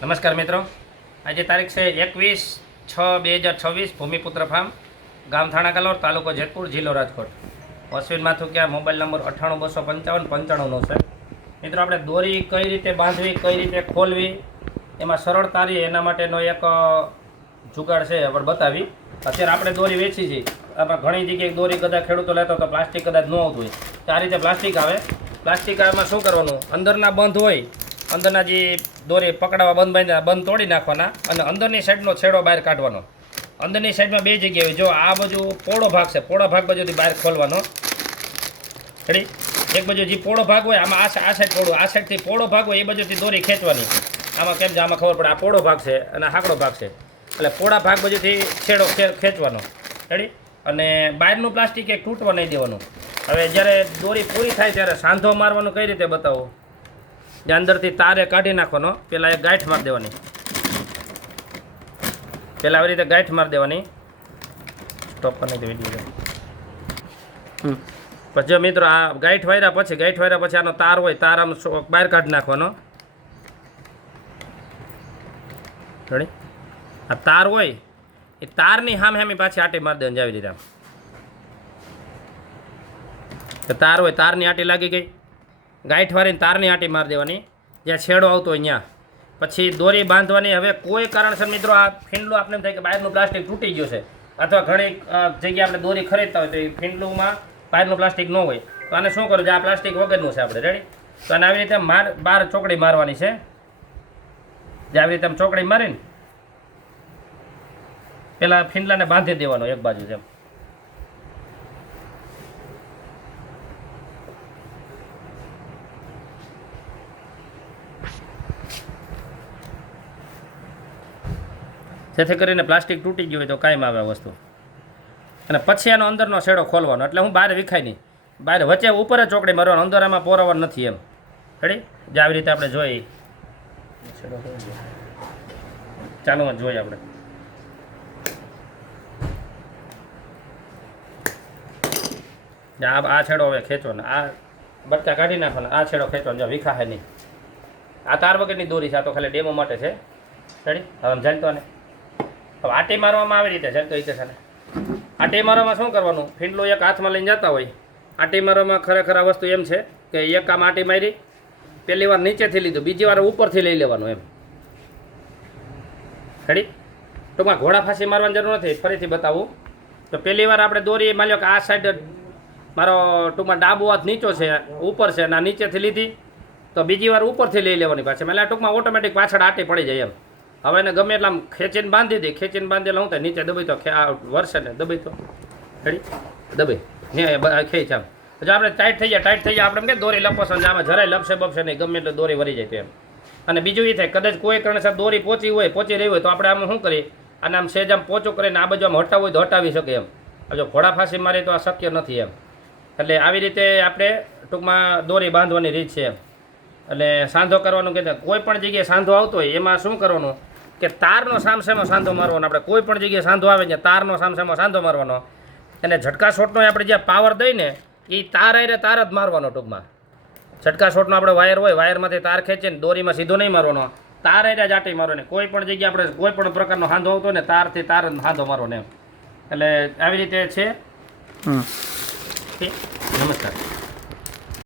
નમસ્કાર મિત્રો, આજે તારીખ છે 21/6/2026, ભૂમિપુત્ર ફાર્મ, ગામ થાણા કલોર, તાલુકો જેતપુર, જિલ્લો રાજકોટ. અશ્વિન માથુકિયા, મોબાઈલ નંબર 98 255 95 છે. મિત્રો, આપણે દોરી કઈ રીતે બાંધવી, કઈ રીતે ખોલવી, એમાં સરળતા રહે એના માટેનો એક જુગાડ છે, આપણે બતાવી. અત્યારે આપણે દોરી વેચી છીએ. આમાં ઘણી જગ્યાએ દોરી કદાચ ખેડૂતો લેતો તો પ્લાસ્ટિક કદાચ ન આવતું હોય, તો આ રીતે પ્લાસ્ટિક આવે. પ્લાસ્ટિક આમાં શું કરવાનું, અંદરના બંધ હોય, અંદરના જે દોરી પકડાવા બંધ બાંધ્યા બંધ તોડી નાખવાના અને અંદરની સાઈડનો છેડો બહાર કાઢવાનો. અંદરની સાઈડમાં બે જગ્યાએ હોય. જો આ બાજુ પોળો ભાગ છે, પોળો ભાગ બાજુથી બહાર ખોલવાનો. રેડી? એક બાજુ જે પોળો ભાગ હોય, આમાં આ સાઈડ પોળો, આ સાઈડથી પોળો ભાગ હોય એ બાજુથી દોરી ખેંચવાની. આમાં કેમ છે, આમાં ખબર પડે આ પોળો ભાગ છે અને હાકડો ભાગ છે, એટલે પોળા ભાગ બાજુથી છેડો ખેંચવાનો. રેડી? અને બહારનું પ્લાસ્ટિક એક તૂટવા નહીં દેવાનું. હવે જ્યારે દોરી પૂરી થાય ત્યારે સાંધો મારવાનું કઈ રીતે બતાવું. જે અંદરથી તારે કાઢી નાખવાનો, પહેલાં એક ગાંઠ મારી દેવાની. પહેલાં આવી રીતે ગાંઠ મારી દેવાની. સ્ટોપ કરી દે વિડીયો. પછી જો મિત્રો, આ ગાંઠ વાર્યા પછી આનો તાર હોય, તાર આમ બહાર કાઢી નાખવાનો. રેડી? આ તાર હોય એ તારની સામે પાછી આટી મારી દેવાની. આવી રીતે તાર હોય, તારની આટી લાગી ગઈ, ગાંઠ વાળીને તારની આટી મારી દેવાની, જ્યાં છેડો આવતો હોય ત્યાં. પછી દોરી બાંધવાની. હવે કોઈ કારણસર મિત્રો આ ફીંડલું આપણે એમ થાય કે બહારનું પ્લાસ્ટિક તૂટી ગયું છે, અથવા ઘણી જગ્યાએ આપણે દોરી ખરીદતા હોય તો એ ફીંડલુંમાં બહારનું પ્લાસ્ટિક ન હોય, તો આને શું કરવું, જે આ પ્લાસ્ટિક વગરનું છે આપણે. રેડી? તો આને આવી રીતે બહાર ચોકડી મારવાની છે. જે આવી રીતે આમ ચોકડી મારીને પેલા ફીંડલાને બાંધી દેવાનો એક બાજુ જેમ. જેથી કરીને પ્લાસ્ટિક તૂટી ગયું હોય તો કાંઈ આવે વસ્તુ. અને પછી એનો અંદરનો છેડો ખોલવાનો, એટલે હું બહાર વિખાય નહીં, બહાર વચ્ચે ઉપર જ ચોકડી મારવાનો, અંદર આમાં પોરાવાનું નથી એમ. રેડી? જે આવી રીતે આપણે જોઈએ, ચાલો જોઈએ આપણે. આ છેડો હવે ખેંચવાનો, આ બટકા કાઢી નાખવાના, આ છેડો ખેંચવાનો, જો વિખાય નહીં. આ તાર વગરની દોરી છે, આ તો ખાલી ડેમો માટે છે. રેડી? હવે જાણતો ને હવે આટી મારવામાં આવી રીતે ચાલતો રીતે છે ને. આટી મારવામાં શું કરવાનું, ફીંડલું એક હાથમાં લઈને જતા હોય. આટી મારવામાં ખરેખર આ વસ્તુ એમ છે કે એક આમ આટી મારી, પહેલી વાર નીચેથી લીધું, બીજી વાર ઉપરથી લઈ લેવાનું એમ. રેડી? ટૂંકમાં ઘોડા ફાંસી મારવાની જરૂર નથી. ફરીથી બતાવું તો પહેલી વાર આપણે દોરી માની લો કે આ સાઈડ મારો ટૂંકમાં ડાબો હાથ નીચો છે, ઉપર છે, અને નીચેથી લીધી, તો બીજી વાર ઉપરથી લઈ લેવાની પાછી. એટલે ટૂંકમાં ઓટોમેટિક પાછળ આટી પડી જાય એમ. હવે એને ગમે એટલે આમ ખેંચીને બાંધી દે, ખેંચીને બાંધી એટલે હું થાય નીચે દબાઈ તો વરસે ને દબાઈ તો. રેડી? દબાઈ ને ખેંચ આમ. જો આપણે ટાઈટ થઈ જાય આપણે એમ કે દોરી લપસો ને આમાં જરાય લપસે બપસે નહીં, ગમે એટલે દોરી વરી જાય તો એમ. અને બીજું એ થાય, કદાચ કોઈ કારણસર દોરી પહોંચી રહી હોય તો આપણે આમ શું કરીએ, અને આમ સેજ આમ પોચું કરીને આ બાજુ આમ હટાવવું હોય તો હટાવી શકે એમ. જો ઘોડા ફાંસી મારી તો આ શક્ય નથી એમ. એટલે આવી રીતે આપણે ટૂંકમાં દોરી બાંધવાની રીત છે એમ. એટલે સાંધો કરવાનું કે કોઈ પણ જગ્યાએ સાંધો આવતો હોય એમાં શું કરવાનું કે તારનો સામસામો સાંધો મારવાનો. આપણે કોઈ પણ જગ્યાએ સાંધો આવે ને તારનો સામસામો સાંધો મારવાનો. અને ઝટકા શોટનો આપણે જે પાવર દઈને એ તાર જ મારવાનો. ટૂંકમાં ઝટકા શોટનો આપણે વાયર હોય, વાયરમાંથી તાર ખેંચીને દોરીમાં સીધો નહીં મારવાનો, તાર જ આટી મારવાનો. કોઈ પણ જગ્યાએ આપણે કોઈ પણ પ્રકારનો સાંધો આવતો ને તારથી તાર જ સાંધો મારવાનો એમ. એટલે આવી રીતે છે. નમસ્કાર.